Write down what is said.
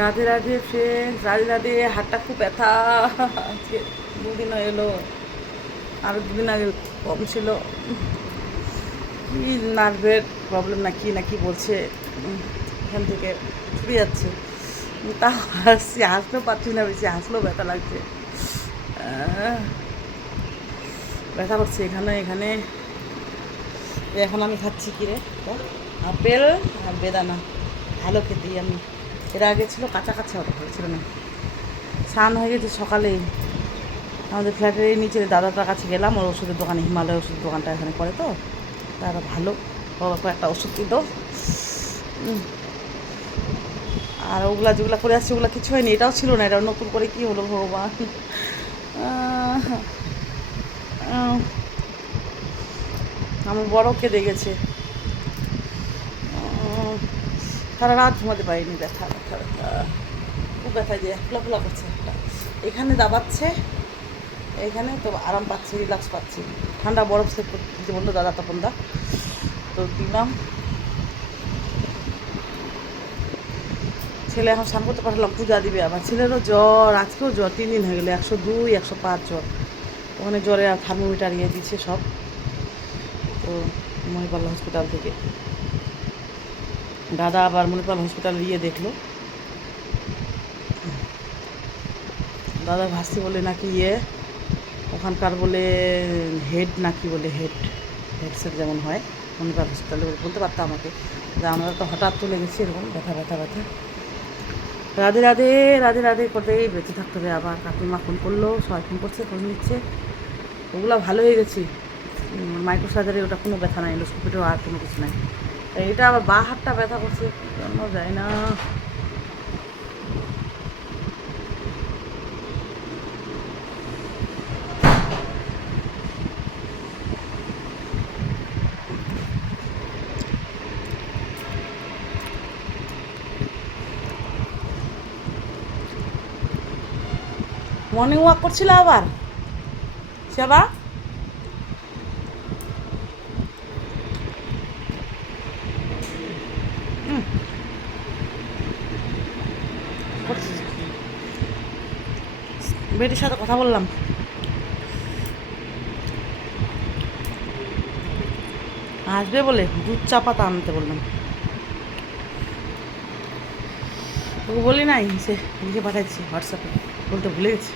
Radhe Radhe friends, Radhe Radhe. হাতটা খুব ব্যথা, আজকে 2 দিন হয়ে এলো, আরও 2 দিন আগে কম ছিল। কি নার্ভের প্রবলেম না কি বলছে, এখান থেকে ছুটে যাচ্ছে। তা হাসছি, হাসতেও পারছি না, বেশি হাসলেও ব্যথা লাগছে। ব্যথা করছে এখানে এখানে। এখন আমি খাচ্ছি কি রে, আপেল আর বেদানা। ভালো খেতেই আমি, এর আগে ছিল কাঁচা কাঁচা, ওটা ভালো ছিল না। স্নান হয়ে গেছে সকালেই। আমাদের ফ্ল্যাটের এই নিচে দাদাটার কাছে গেলাম, ওর ওষুধের দোকানে, হিমালয় ওষুধের দোকানটা এখানে করে তো, তারা ভালো একটা ওষুধ দিল। আর ওগুলা যেগুলো করে আসছে ওগুলো কিছু হয়নি, এটাও ছিল না, এটাও নতুন করে কী হলো ভগবান। আমার বড় কেঁদে গেছে, সারা রাত ঘুমাতে পারিনি, ব্যথা ব্যথা ব্যথা, খুব ব্যথা দিয়ে ফোলা ফোলা করছে একটা। এখানে দাবাচ্ছে, এইখানে তো আরাম পাচ্ছি, রিল্যাক্স পাচ্ছি। ঠান্ডা বরফ সেট দিতে বললো দাদা তপন দা, তো দিলাম। ছেলে এখন স্নান করতে পাঠালাম, পূজা দিবে আবার। ছেলেরও জ্বর, আজকেও জ্বর, 3 দিন হয়ে গেলো, 102 105 জ্বর। ওখানে জ্বরে আর থার্মোমিটার ইয়ে দিচ্ছে সব, তো মণিপাল হসপিটাল থেকে দাদা আবার মণিপাল হসপিটালে গিয়ে দেখলো। দাদা ভাসছি বলে নাকি ওখানকার বলে হেড নাকি বলে হেডসেট যেমন হয় মণিপাল হসপিটালে, বলতে পারতো আমাকে যে আমরা তো হঠাৎ চলে গেছি এরকম ব্যথা ব্যথা ব্যথা। রাধে রাধে, রাধে রাধে করতেই বেঁচে থাকতে হবে। আবার কাকিমা ফোন করলো, সবাই ফোন করছে, ফোন নিচ্ছে। ওগুলো ভালো হয়ে গেছি, মাইক্রো সার্জারি, ওটা কোনো ব্যথা নাই, এন্ডোস্কোপিটাও আর কোনো কিছু নাই। এটা আবার বাঁ হাতটা ব্যথা করছে, জন্য যায় না। মর্নিং ওয়াক করছিল আবার সেবা, বেটির সাথে কথা বললাম, আসবে বলে দুধ চা পাতা আনতে বললাম। ওকে বলি নাই, সে লিখে পাঠাচ্ছি হোয়াটসঅ্যাপে, বলতে ভুলে গেছি।